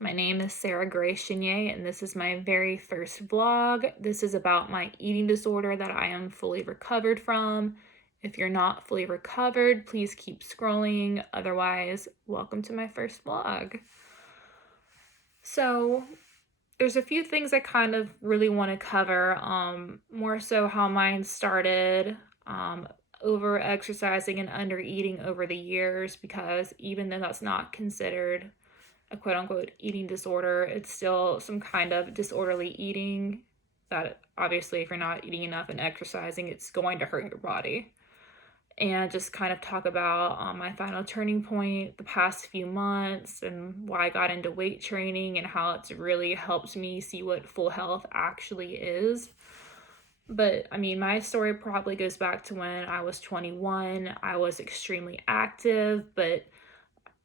My name is Sarah Grace Chenier, and this is my very first vlog. This is about my eating disorder that I am fully recovered from. If you're not fully recovered, please keep scrolling. Otherwise, welcome to my first vlog. So, there's a few things I kind of really want to cover. More so how mine started, over exercising and under eating over the years, because even though that's not considered a quote unquote eating disorder, it's still some kind of disorderly eating that obviously, if you're not eating enough and exercising, it's going to hurt your body. And just kind of talk about my final turning point, the past few months, and why I got into weight training and how it's really helped me see what full health actually is. But I mean, my story probably goes back to when I was 21. I was extremely active, but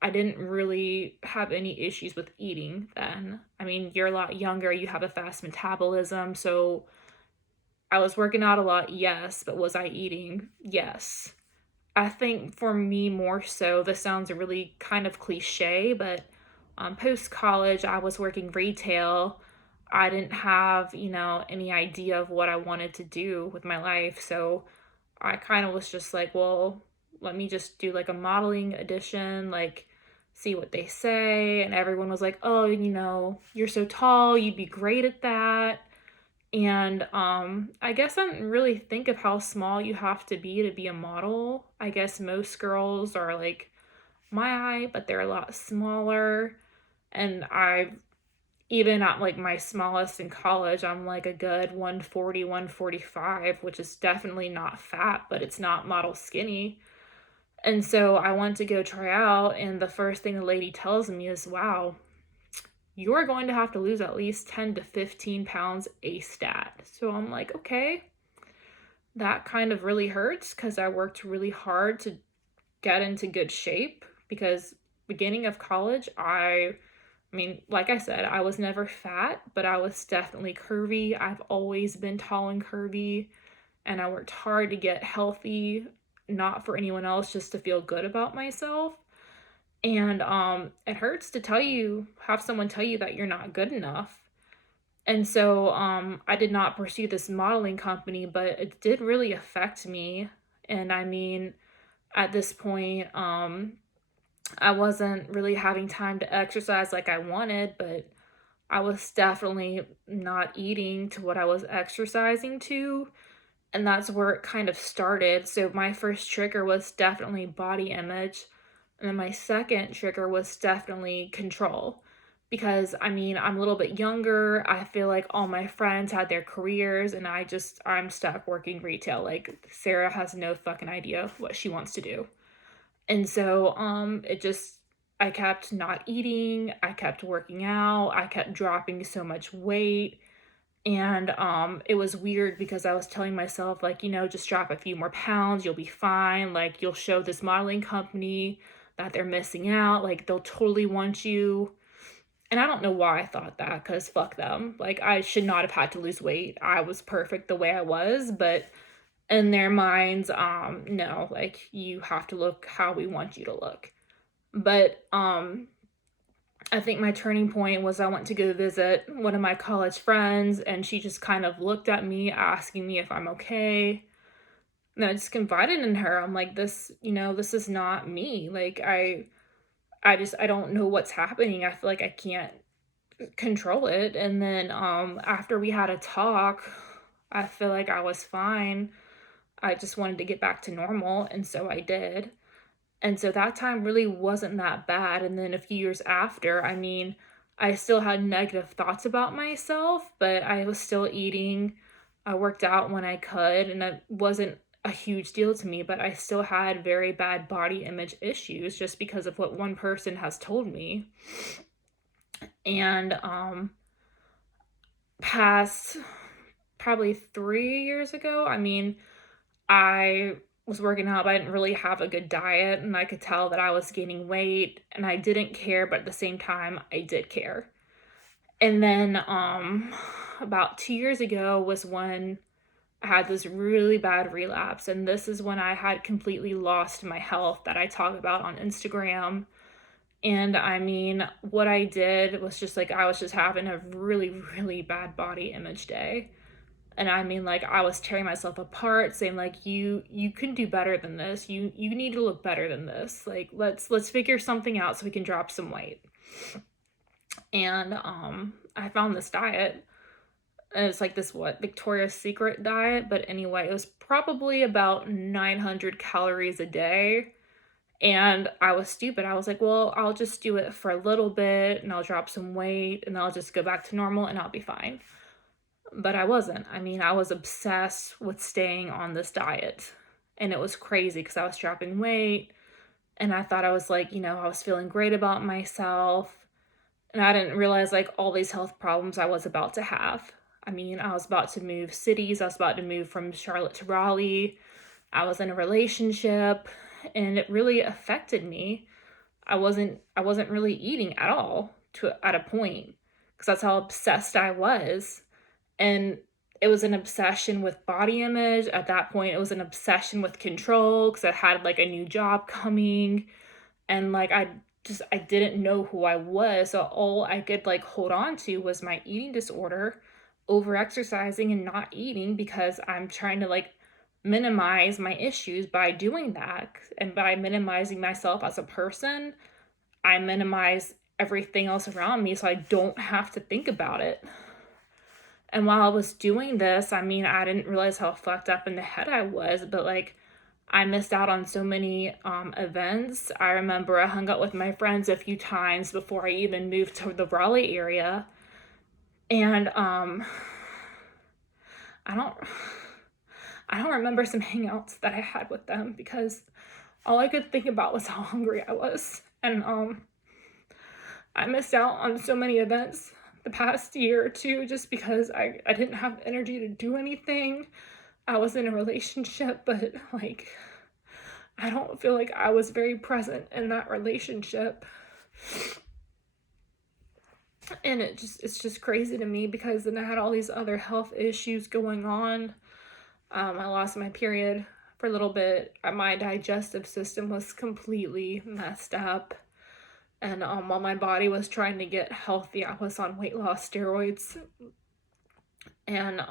I didn't really have any issues with eating then. I mean, you're a lot younger, you have a fast metabolism, so I was working out a lot, yes, but was I eating? Yes. I think for me more so, this sounds really kind of cliche, but post college, I was working retail. I didn't have, any idea of what I wanted to do with my life. So I kind of was just like, well, let me just do like a modeling edition, like see what they say. And everyone was like, oh, you're so tall, you'd be great at that. And I guess I didn't really think of how small you have to be a model. I guess most girls are like my height, but they're a lot smaller. And even at like my smallest in college, I'm like a good 140, 145, which is definitely not fat, but it's not model skinny. And so I went to go try out, and the first thing the lady tells me is, wow, you're going to have to lose at least 10 to 15 pounds ASTAT. So I'm like, okay, that kind of really hurts because I worked really hard to get into good shape. Because beginning of college, I mean, like I said, I was never fat, but I was definitely curvy. I've always been tall and curvy, and I worked hard to get healthy, not for anyone else, just to feel good about myself. And it hurts to have someone tell you that you're not good enough. And so I did not pursue this modeling company, but it did really affect me. And I mean, at this point, I wasn't really having time to exercise like I wanted, but I was definitely not eating to what I was exercising to. And that's where it kind of started. So my first trigger was definitely body image. And then my second trigger was definitely control. Because I mean, I'm a little bit younger. I feel like all my friends had their careers and I'm stuck working retail. Like Sarah has no fucking idea what she wants to do. And so I kept not eating, I kept working out, I kept dropping so much weight. And it was weird because I was telling myself, like, just drop a few more pounds, you'll be fine. Like, you'll show this modeling company that they're missing out, like they'll totally want you. And I don't know why I thought that, because fuck them. Like, I should not have had to lose weight. I was perfect the way I was, but in their minds, no, like, you have to look how we want you to look. But I think my turning point was I went to go visit one of my college friends, and she just kind of looked at me asking me if I'm okay. And I just confided in her. I'm like, this is not me. Like, I don't know what's happening. I feel like I can't control it. And then after we had a talk, I feel like I was fine. I just wanted to get back to normal, and so I did. And so that time really wasn't that bad. And then a few years after, I mean, I still had negative thoughts about myself, but I was still eating. I worked out when I could, and it wasn't a huge deal to me, but I still had very bad body image issues just because of what one person has told me. And past probably 3 years ago, I mean, I was working out, but I didn't really have a good diet, and I could tell that I was gaining weight, and I didn't care, but at the same time, I did care. And then, about 2 years ago was when I had this really bad relapse, and this is when I had completely lost my health that I talk about on Instagram. And I mean, what I did was just like I was just having a really, really bad body image day. And I mean, like, I was tearing myself apart, saying like, you can do better than this. You need to look better than this. Like, let's figure something out so we can drop some weight. And I found this diet, and it's like this what Victoria's Secret diet, but anyway, it was probably about 900 calories a day. And I was stupid. I was like, well, I'll just do it for a little bit and I'll drop some weight and I'll just go back to normal and I'll be fine. But I wasn't. I mean, I was obsessed with staying on this diet. And it was crazy because I was dropping weight and I thought I was like, I was feeling great about myself. And I didn't realize like all these health problems I was about to have. I mean, I was about to move cities. I was about to move from Charlotte to Raleigh. I was in a relationship and it really affected me. I wasn't really eating at all to at a point because that's how obsessed I was. And it was an obsession with body image. At that point, it was an obsession with control because I had like a new job coming and like I didn't know who I was. So all I could like hold on to was my eating disorder, over exercising and not eating because I'm trying to like minimize my issues by doing that. And by minimizing myself as a person, I minimize everything else around me so I don't have to think about it. And while I was doing this, I mean, I didn't realize how fucked up in the head I was, but like I missed out on so many events. I remember I hung out with my friends a few times before I even moved to the Raleigh area. And I don't I don't remember some hangouts that I had with them because all I could think about was how hungry I was. And I missed out on so many events the past year or two just because I didn't have energy to do anything. I was in a relationship, but like I don't feel like I was very present in that relationship. And it's just crazy to me because then I had all these other health issues going on. I lost my period for a little bit. My digestive system was completely messed up. And while my body was trying to get healthy, I was on weight loss steroids. And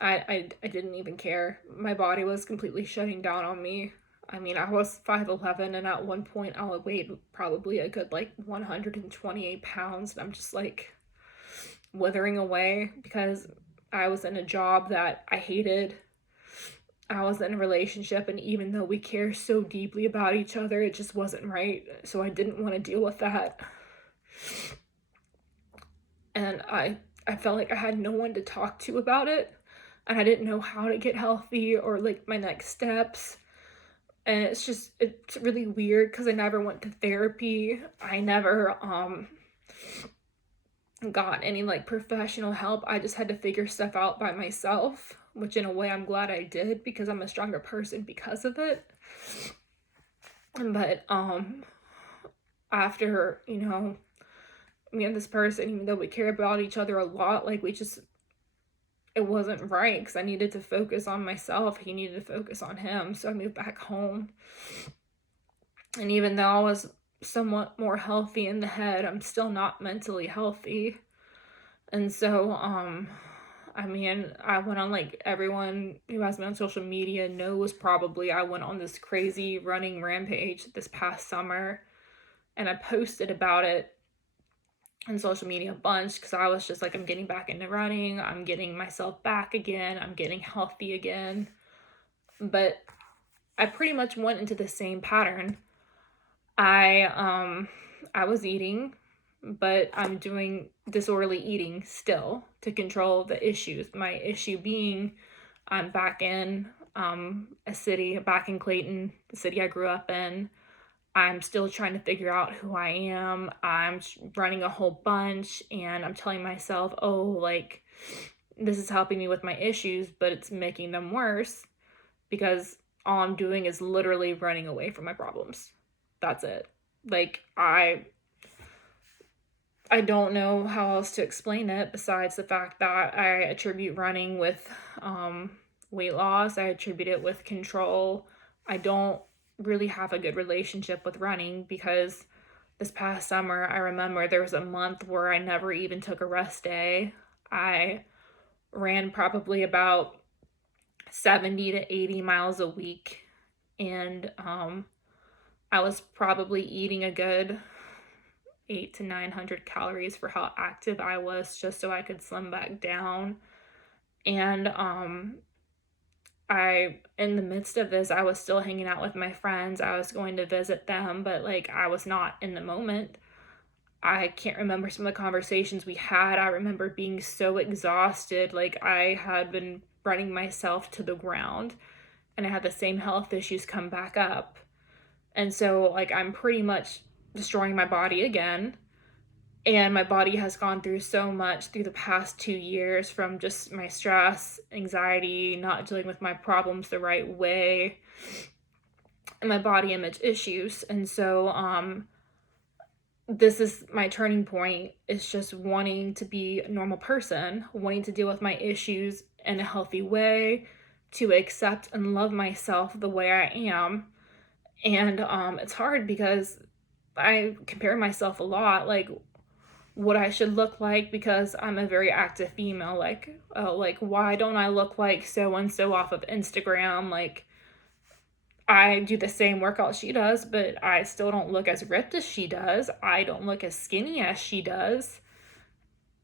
I didn't even care. My body was completely shutting down on me. I mean, I was 5'11", and at one point I weighed probably a good like 128 pounds. And I'm just like withering away because I was in a job that I hated. I was in a relationship, and even though we care so deeply about each other, it just wasn't right. So I didn't want to deal with that. And I felt like I had no one to talk to about it. And I didn't know how to get healthy or like my next steps. And it's really weird because I never went to therapy. I never got any like professional help. I just had to figure stuff out by myself, which in a way I'm glad I did because I'm a stronger person because of it. But after, me and this person, even though we care about each other a lot, like it wasn't right because I needed to focus on myself. He needed to focus on him. So I moved back home. And even though I was somewhat more healthy in the head, I'm still not mentally healthy. And so, I mean, I went on like everyone who has me on social media knows probably I went on this crazy running rampage this past summer. And I posted about it on social media a bunch because I was just like, I'm getting back into running. I'm getting myself back again. I'm getting healthy again. But I pretty much went into the same pattern. I was eating, but I'm doing disorderly eating still to control the issues. My issue being I'm back in a city, back in Clayton, the city I grew up in. I'm still trying to figure out who I am. I'm running a whole bunch and I'm telling myself, oh, like, this is helping me with my issues, but it's making them worse because all I'm doing is literally running away from my problems. That's it. Like, I don't know how else to explain it besides the fact that I attribute running with weight loss. I attribute it with control. I don't really have a good relationship with running because this past summer, I remember there was a month where I never even took a rest day. I ran probably about 70 to 80 miles a week, and I was probably eating a good 8 to 900 calories for how active I was just so I could slim back down. And I in the midst of this, I was still hanging out with my friends. I was going to visit them, but like I was not in the moment. I can't remember some of the conversations we had. I remember being so exhausted, like I had been running myself to the ground and I had the same health issues come back up. And so like I'm pretty much destroying my body again. And my body has gone through so much through the past 2 years from just my stress, anxiety, not dealing with my problems the right way, and my body image issues. And so this is my turning point. It's just wanting to be a normal person, wanting to deal with my issues in a healthy way, to accept and love myself the way I am. And it's hard because I compare myself a lot, like what I should look like because I'm a very active female. Like, oh, like why don't I look like so and so off of Instagram? Like I do the same workout she does, but I still don't look as ripped as she does. I don't look as skinny as she does.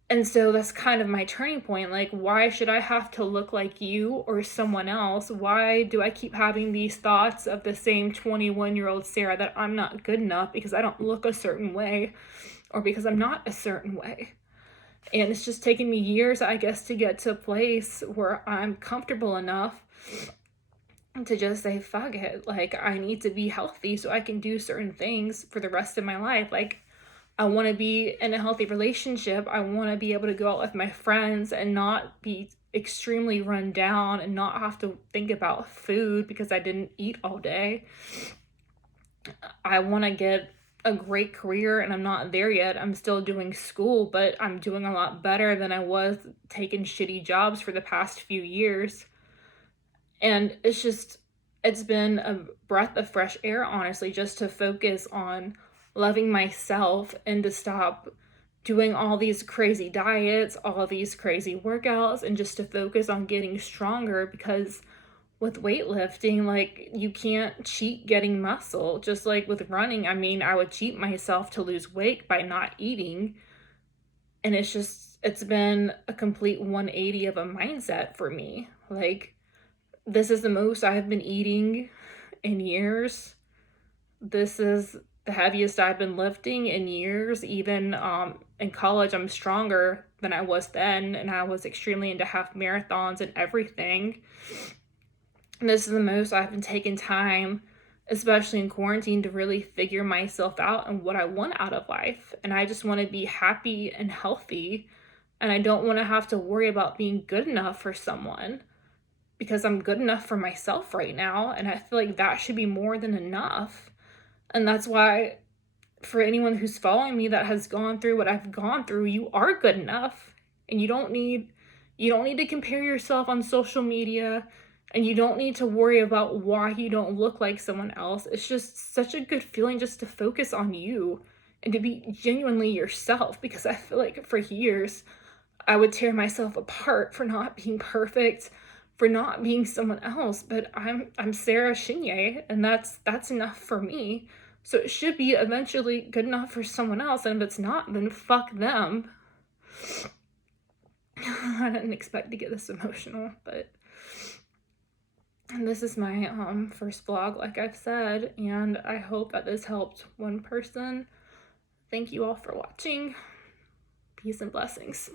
And so that's kind of my turning point. Like, why should I have to look like you or someone else? Why do I keep having these thoughts of the same 21-year-old Sarah that I'm not good enough because I don't look a certain way or because I'm not a certain way? And it's just taken me years, I guess, to get to a place where I'm comfortable enough to just say, fuck it. Like, I need to be healthy so I can do certain things for the rest of my life. Like, I want to be in a healthy relationship. I want to be able to go out with my friends and not be extremely run down and not have to think about food because I didn't eat all day. I want to get a great career and I'm not there yet. I'm still doing school, but I'm doing a lot better than I was taking shitty jobs for the past few years. And it's been a breath of fresh air, honestly, just to focus on loving myself and to stop doing all these crazy diets, all these crazy workouts, and just to focus on getting stronger because with weightlifting, like you can't cheat getting muscle. Just like with running, I mean, I would cheat myself to lose weight by not eating. And it's been a complete 180 of a mindset for me. Like, this is the most I've been eating in years. This is the heaviest I've been lifting in years. Even in college, I'm stronger than I was then, and I was extremely into half marathons and everything. And this is the most I've been taking time, especially in quarantine, to really figure myself out and what I want out of life. And I just want to be happy and healthy, and I don't want to have to worry about being good enough for someone because I'm good enough for myself right now, and I feel like that should be more than enough. And that's why for anyone who's following me that has gone through what I've gone through, you are good enough. And you don't need to compare yourself on social media, and you don't need to worry about why you don't look like someone else. It's just such a good feeling just to focus on you and to be genuinely yourself, because I feel like for years I would tear myself apart for not being perfect, for not being someone else, but I'm Sarah Chenier, and that's enough for me. So it should be eventually good enough for someone else, and if it's not, then fuck them. I didn't expect to get this emotional, but this is my first vlog, like I've said, and I hope that this helped one person. Thank you all for watching. Peace and blessings.